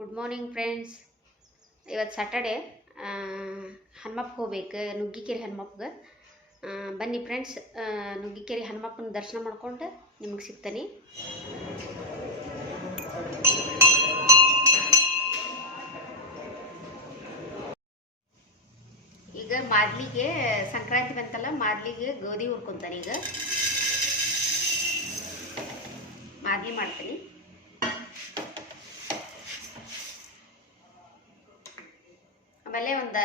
Good morning friends ಇವತ್ತು Saturday Hanumappa ಹೋಗ್ಬೇಕು, ನುಗ್ಗಿಕೆರೆ ಹನುಮಪ್ಪಗೆ. ಬನ್ನಿ ಫ್ರೆಂಡ್ಸ್ ನುಗ್ಗಿಕೆರೆ ಹನುಮಪ್ಪನ ದರ್ಶನ ಮಾಡ್ಕೊಂಡು ನಿಮಗೆ ಸಿಗ್ತಾನೆ. ಈಗ ಮಾದ್ಲಿಗೆ ಸಂಕ್ರಾಂತಿ ಬಂತಲ್ಲ, ಮಾದ್ಲಿಗೆ ಗೋಧಿ ಹುರ್ಕೊಂತಾನೆ ಈಗ. ಮಾದ್ಲಿ ಮಾಡ್ತೀನಿ. ಆಮೇಲೆ ಒಂದು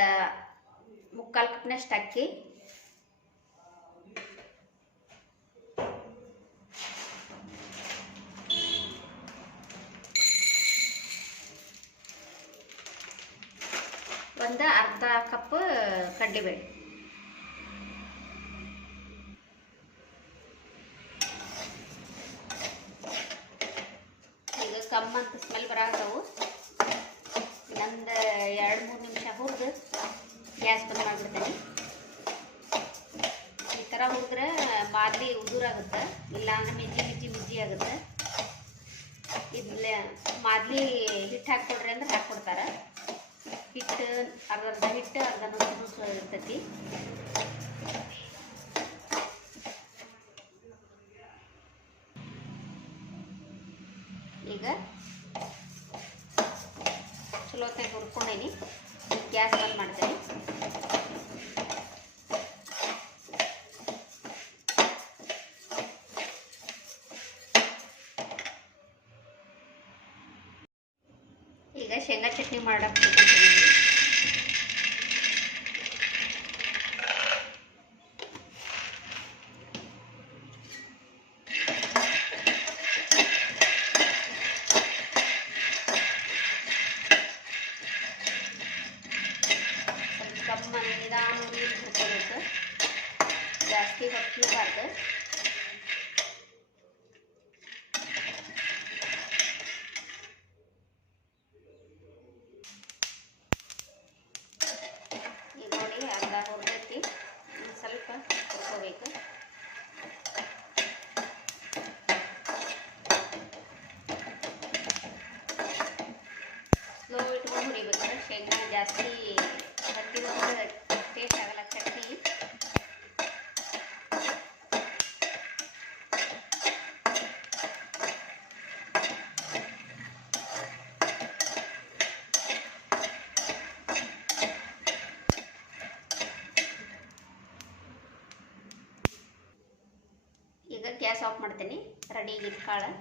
ಮುಕ್ಕಾಲು ಕಪ್ನಷ್ಟು ಅಕ್ಕಿ ಒಂದು ಅರ್ಧ ಕಪ್ ಕಡ್ಲೆಬೇಳೆ. ಈಗ ಕಮ್ಮಂತ ಸ್ಮೆಲ್ ಬರಾಕವು ಗ್ಯಾಸ್ ಬಂದ್ ಮಾಡಿಬಿಡ್ತೇನೆ. ಈ ಥರ ಹುರಿದ್ರೆ ಬಾರ್ಲಿ ಉದುರಾಗುತ್ತೆ ಇಲ್ಲ ಅಂದ್ರೆ ಮಿಜ್ಜಿ ಮಿಜ್ಜಿ ಮಿಜ್ಜಿ ಆಗುತ್ತೆ. ಇದ್ಲೆ ಮಾದಲಿ ಹಿಟ್ಟು ಹಾಕ್ಕೊಡ್ರಿ ಅಂದ್ರೆ ಹಾಕ್ಕೊಡ್ತಾರೆ. ಹಿಟ್ಟು ಅರ್ಧ ಅರ್ಧ ಹಿಟ್ಟು ಅರ್ಧ ನುಚ್ಚು ಇರ್ತೈತಿ. ಈಗ ಚಲೋತ್ತಾಗಿ ಹುರ್ಕೊಂಡೇನಿ. ಗ್ಯಾಸ್ ಬಂದ್ ಮಾಡ್ತೇನೆ. ಈಗ ಶೇಂಗಾ ಚಟ್ನಿ ಮಾಡಕ್ಕೆ ನಿಧಾನ ನೀರು ಹುರ್ಕೋಬೇಕು ಜಾಸ್ತಿ ಹೊಟ್ಟಲಬಾರ್ದು ಈಗ ನೋಡಿ ಅರ್ಧ ಹುರ್ದೈತಿ ಇನ್ನು ಸ್ವಲ್ಪ ಹುರ್ಕೋಬೇಕು ಸ್ಲೋ ಇಟ್ಕೊಂಡು ಹುರಿಬೇಕು ಶೇಂಗಾ ಜಾಸ್ತಿ ಹತ್ತಿ ಟೇಸ್ಟ್ ಆಗಲ್ಲ ಚಟ್ನಿ ಈಗ ಗ್ಯಾಸ್ ಆಫ್ ಮಾಡ್ತೀನಿ. ರೆಡಿ ಆಗಿದ್ದ ಕಾಳು.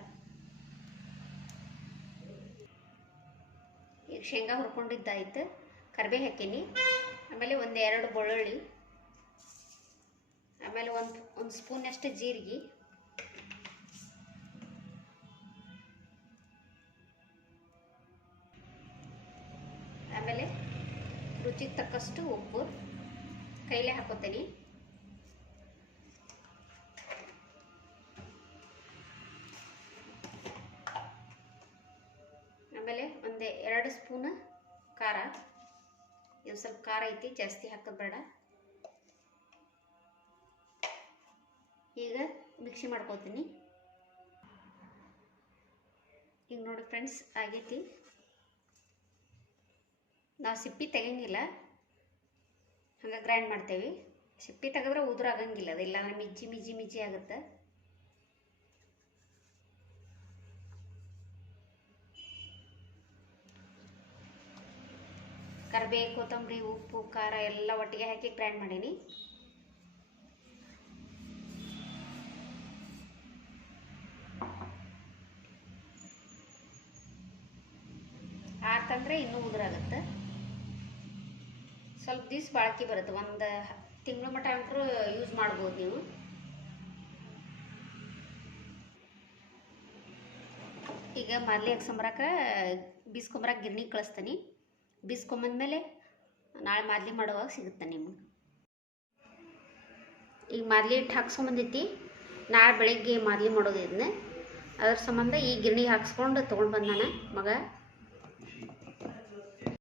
ಈಗ ಶೇಂಗಾ ಹುರ್ಕೊಂಡಿದ್ದಾಯ್ತು. ಕರಿಬೇ ಹಾಕೀನಿ. ಆಮೇಲೆ ಒಂದು ಎರಡು ಬೆಳ್ಳುಳ್ಳಿ. ಆಮೇಲೆ ಒಂದು ಒಂದು ಸ್ಪೂನಷ್ಟು ಜೀರಿಗೆ. ಆಮೇಲೆ ರುಚಿಗೆ ತಕ್ಕಷ್ಟು ಉಪ್ಪು. ಕೈಲೇ ಹಾಕೋತೀನಿ. ಸ್ಪೂನ್ ಖಾರ. ಇದು ಸ್ವಲ್ಪ ಖಾರ ಐತಿ, ಜಾಸ್ತಿ ಹಾಕಬೇಡ ಬೇಡ. ಈಗ ಮಿಕ್ಸಿ ಮಾಡ್ಕೊತೀನಿ. ಈಗ ನೋಡಿ ಫ್ರೆಂಡ್ಸ್, ಆಗೈತಿ. ನಾವು ಸಿಪ್ಪಿ ತೆಗಂಗಿಲ್ಲ ಹಂಗೆ ಗ್ರೈಂಡ್ ಮಾಡ್ತೇವೆ. ಸಿಪ್ಪಿ ತೆಗೆದ್ರೆ ಉದುರಾಗಂಗಿಲ್ಲ, ಅದು ಇಲ್ಲಾಂದ್ರೆ ಮಿಜ್ಜಿ ಮಿಜ್ಜಿ ಮಿಜ್ಜಿ ಆಗುತ್ತೆ. ಕರಿಬೇ, ಕೊತ್ತಂಬರಿ, ಉಪ್ಪು, ಖಾರ ಎಲ್ಲ ಒಟ್ಟಿಗೆ ಹಾಕಿ ಗ್ರೈಂಡ್ ಮಾಡೀನಿ. ಆತಂದ್ರೆ ಇನ್ನೂ ಉದುರಾಗುತ್ತೆ. ಸ್ವಲ್ಪ ದಿವ್ಸ ಬಾಳಿಕೆ ಬರುತ್ತೆ. ಒಂದು ತಿಂಗಳ ಮಟ್ಟ ಅಂತರೂ ಯೂಸ್ ಮಾಡ್ಬೋದು ನೀವು. ಈಗ ಮಾರ್ಲಿ ಹಾಕ್ಸಂಬರಕ ಬೀಸ್ಕೊಂಬರಕ್ಕೆ ಗಿರ್ನಿ ಕಳಿಸ್ತೀನಿ. ಬೀಸ್ಕೊಂಬಂದ್ಮೇಲೆ ನಾಳೆ ಮಾದಲಿ ಮಾಡುವಾಗ ಸಿಗುತ್ತೆ ನಿಮ್ಗೆ. ಈಗ ಮಾದಲಿ ಹಿಟ್ಟು ಹಾಕ್ಸ್ಕೊಂಬಂದೈತಿ ನಾಳೆ ಬೆಳಗ್ಗೆ ಮಾದಲಿ ಮಾಡೋದು ಇದನ್ನ ಅದ್ರ ಸಂಬಂಧ ಈ ಗಿರಣಿ ಹಾಕ್ಸ್ಕೊಂಡು ತೊಗೊಂಡು ಬಂದಾನ ಮಗ.